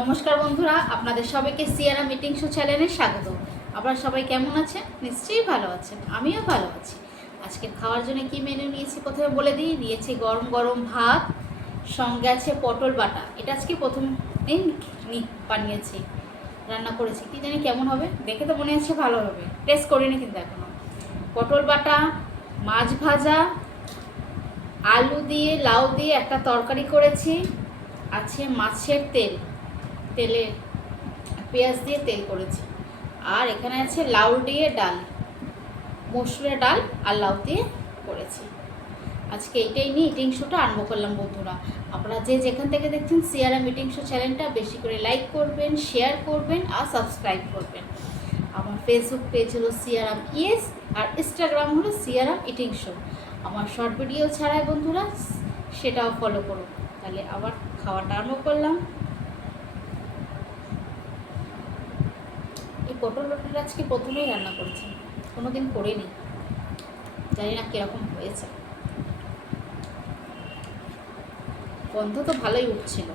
নমস্কার বন্ধুরা, আপনাদের সবাইকে সিয়ারা মিটিং শো চ্যানেলে স্বাগত। আপনারা সবাই কেমন আছেন? নিশ্চয়ই ভালো আছেন, আমিও ভালো আছি। আজকে খাওয়ার জন্য কি মেনু নিয়েছি প্রথমে বলে দিই। নিয়েছি গরম গরম ভাত, সঙ্গে আছে পটল বাটা। এটা আজকে প্রথম দিন বানিয়েছি, রান্না করেছি। কি জানি কেমন হবে, দেখে তো মনে হচ্ছে ভালো হবে, টেস্ট করিনি কিন্তু এখনো। পটল বাটা, মাছ ভাজা, আলু দিয়ে লাউ দিয়ে একটা তরকারি করেছি, আছে মাছের তেলে পেঁয়াজ দিয়ে তেল করেছি, আর এখানে আছে লাউ দিয়ে ডাল, মসুরের ডাল আর লাউ দিয়ে করেছি। আজকে এইটাই নিয়ে মিটিং শোটা আরম্ভ করলাম বন্ধুরা। আপনারা যে যেখান থেকে দেখছেন সিয়ারা মিটিং শো চ্যানেলটা বেশি করে লাইক করবেন, শেয়ার করবেন আর সাবস্ক্রাইব করবেন। আমার ফেসবুক পেজ হলো সিয়ারাম ইয়েস, আর ইনস্টাগ্রাম হলো সিয়ারাম ইটিং শো। আমার শর্ট ভিডিও ছাড়াই বন্ধুরা, সেটাও ফলো করুন। তাহলে আবার খাওয়াটা আরম্ভ করলাম। এই পটল বাটাটা আজকে প্রথমেই রান্না করেছি, কোনো দিন করিনি, জানি না কীরকম হয়েছে। গন্ধ তো ভালোই উঠছিল।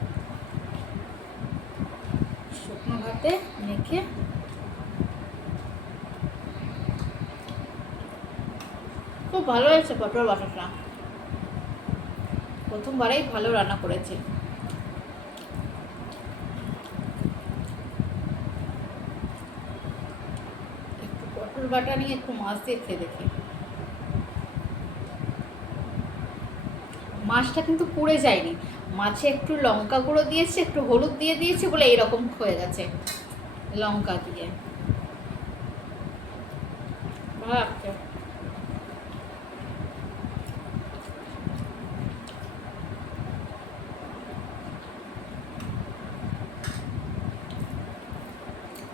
শুকনো ভাতে মেখে খুব ভালো হয়েছে পটল বাটাটা, প্রথমবারেই ভালো রান্না করেছি। একটু পটল বাটা নিয়ে একটু মাছ দিয়ে খেয়ে দেখি। মাছটা কিন্তু পুড়ে যায়নি, মাছে একটু লঙ্কা গুঁড়ো দিয়েছি, একটু হলুদ দিয়ে দিয়েছি বলে এইরকম হয়ে গেছে লঙ্কা দিয়ে। ভালো লাগছে।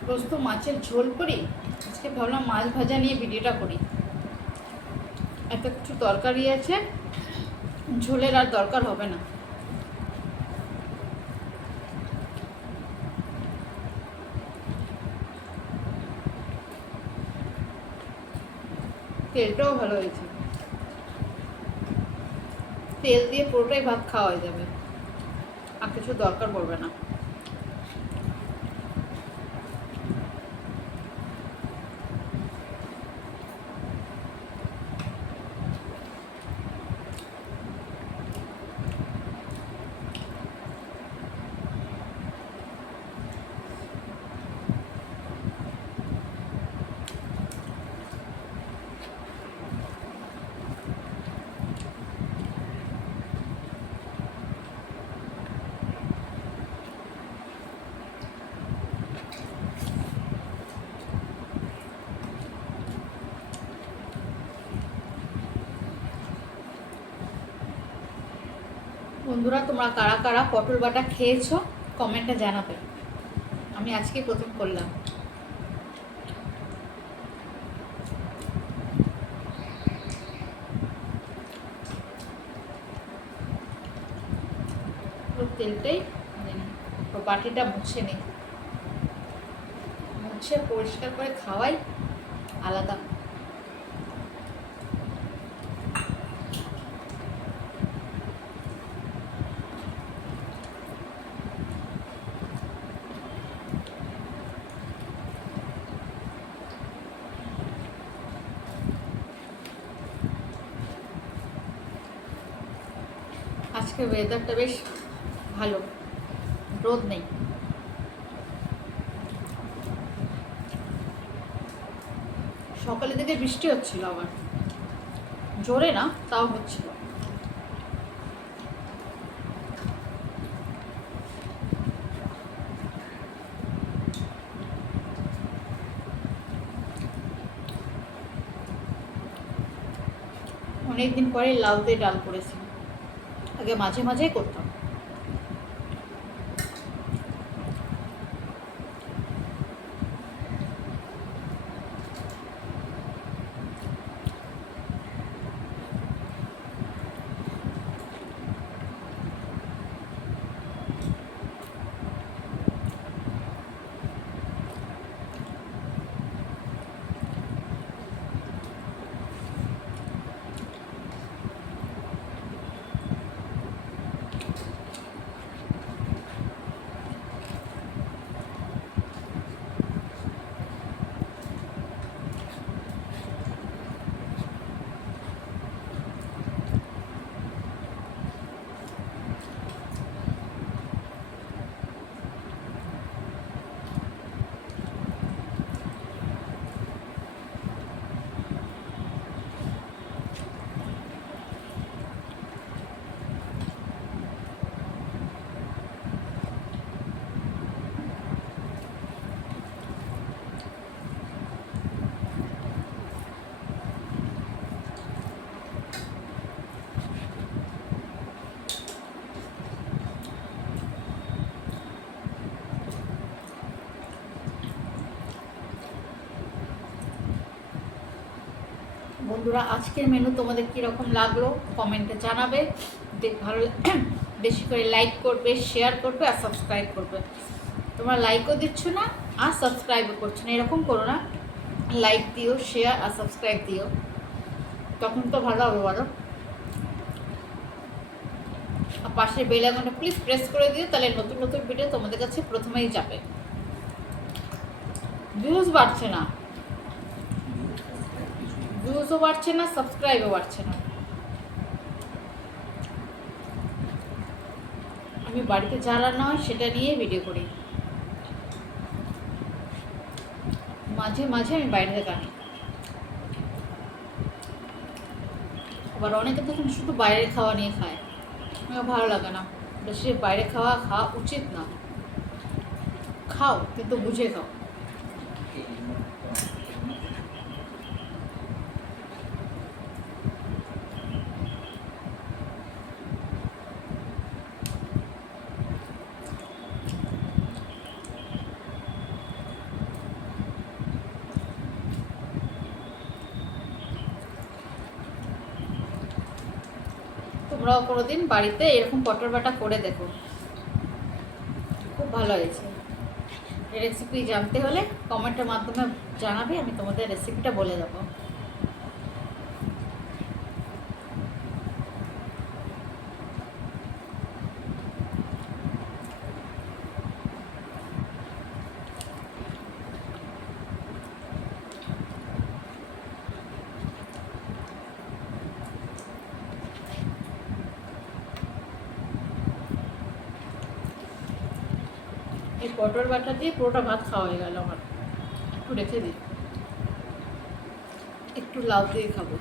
রোজ তো মাছের ঝোল করি, আজকে ভাবলাম মাছ ভাজা নিয়ে ভিডিওটা করি। এত কিছু তরকারি আছে, ঝোলের আর দরকার হবে না। তেলটাও ভালো হয়েছে, তেল দিয়ে পুরোটাই ভাত খাওয়া হয়ে যাবে, আর কিছু দরকার পড়বে না। বন্ধুরা, তোমরা কারা কারা পটল বাটা খেয়েছো কমেন্টে জানাবে। আমি আজকে প্রথম করলাম। তেলটাই বাটিটা মুছে নিই, মুছে পরিষ্কার করে খাওয়াই আলাদা। আজকে ওয়েদারটা বেশ ভালো, রোদ নেই। সকালে থেকে বৃষ্টি হচ্ছিল, আবার জোরে না, তাও হচ্ছিল। অনেকদিন পরে লাউ দিয়ে ডাল করেছি, আগে মাঝে মাঝেই করতাম। বন্ধুরা, আজকের মেনু তোমাদের কীরকম লাগলো কমেন্টে জানাবে। ভালো বেশি করে লাইক করবে, শেয়ার করবে আর সাবস্ক্রাইব করবে। তোমরা লাইকও দিচ্ছ না আর সাবস্ক্রাইবও করছো না, এরকম করো না। লাইক দিও, শেয়ার আর সাবস্ক্রাইব দিও, তখন তো ভালো হবে বলো। আর পাশের বেল আইকনটা প্লিজ প্রেস করে দিও, তাহলে নতুন নতুন ভিডিও তোমাদের কাছে প্রথমেই যাবে। ভিউজ বাড়ছে না, ভিউজও বাড়ছে না, সাবস্ক্রাইবও বাড়ছে না। আমি বাড়িতে যা রান্না হয় সেটা নিয়ে ভিডিও করি, মাঝে মাঝে আমি বাইরে থেকে আনি। আবার অনেকে তখন শুধু বাইরের খাওয়া নিয়ে খায়, আমার ভালো লাগে না। বেশি বাইরে খাওয়া উচিত না। খাও কিন্তু বুঝে খাও। তোমরাও কোনোদিন বাড়িতে এরকম পটল বাটা করে দেখো, খুব ভালো হয়েছে। রেসিপি জানতে হলে কমেন্টের মাধ্যমে জানাবে, আমি তোমাদের রেসিপিটা বলে দেবো। এই পটল বাটা দিয়ে পুরোটা ভাত খাওয়া হয়ে গেল আমার। একটু রেখে দিই, একটু লাউ দিয়ে খাবো।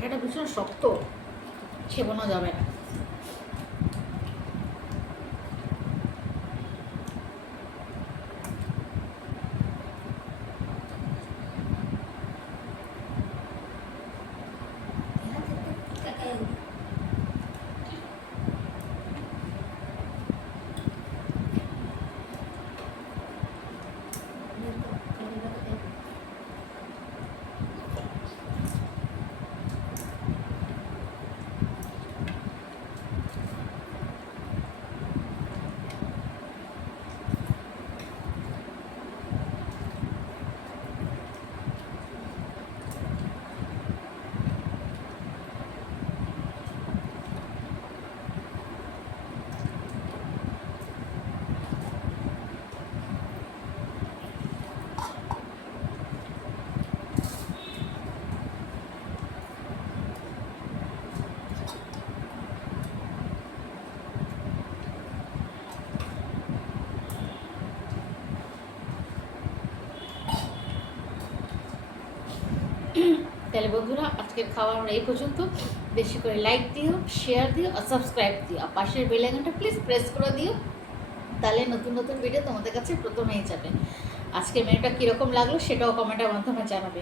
পিঠাটা ভীষণ শক্ত, ছেবানো যাবে না। তাহলে বন্ধুরা, আজকের খাওয়া আমরা এই পর্যন্ত। বেশি করে লাইক দিও, শেয়ার দিও আর সাবস্ক্রাইব দিও, আর পাশের বেল আইকনটা প্লিজ প্রেস করে দিও, তাহলে নতুন নতুন ভিডিও তোমাদের কাছে প্রথমেই যাবে। আজকের মেনুটা কীরকম লাগলো সেটাও কমেন্টের মাধ্যমে জানাবে।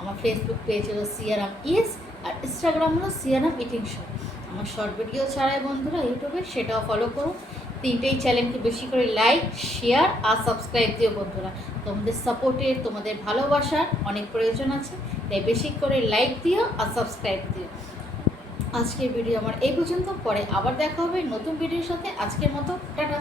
আমার ফেসবুক পেজ হলো সিয়ারাম ইয়েস, আর ইনস্টাগ্রাম হলো সিয়ারাম ইটিং শো। আমার শর্ট ভিডিও ছাড়াই বন্ধুরা ইউটিউবে, সেটাও ফলো করো। তিনটেই চ্যানেলকে বেশি করে লাইক, শেয়ার আর সাবস্ক্রাইব দিও বন্ধুরা। তোমাদের সাপোর্টের, তোমাদের ভালোবাসার অনেক প্রয়োজন আছে, তাই বেশি করে লাইক দিও আর সাবস্ক্রাইব দিও। আজকের ভিডিও আমার এই পর্যন্ত, পরে আবার দেখা হবে নতুন ভিডিওর সাথে। আজকের মতো টাটা।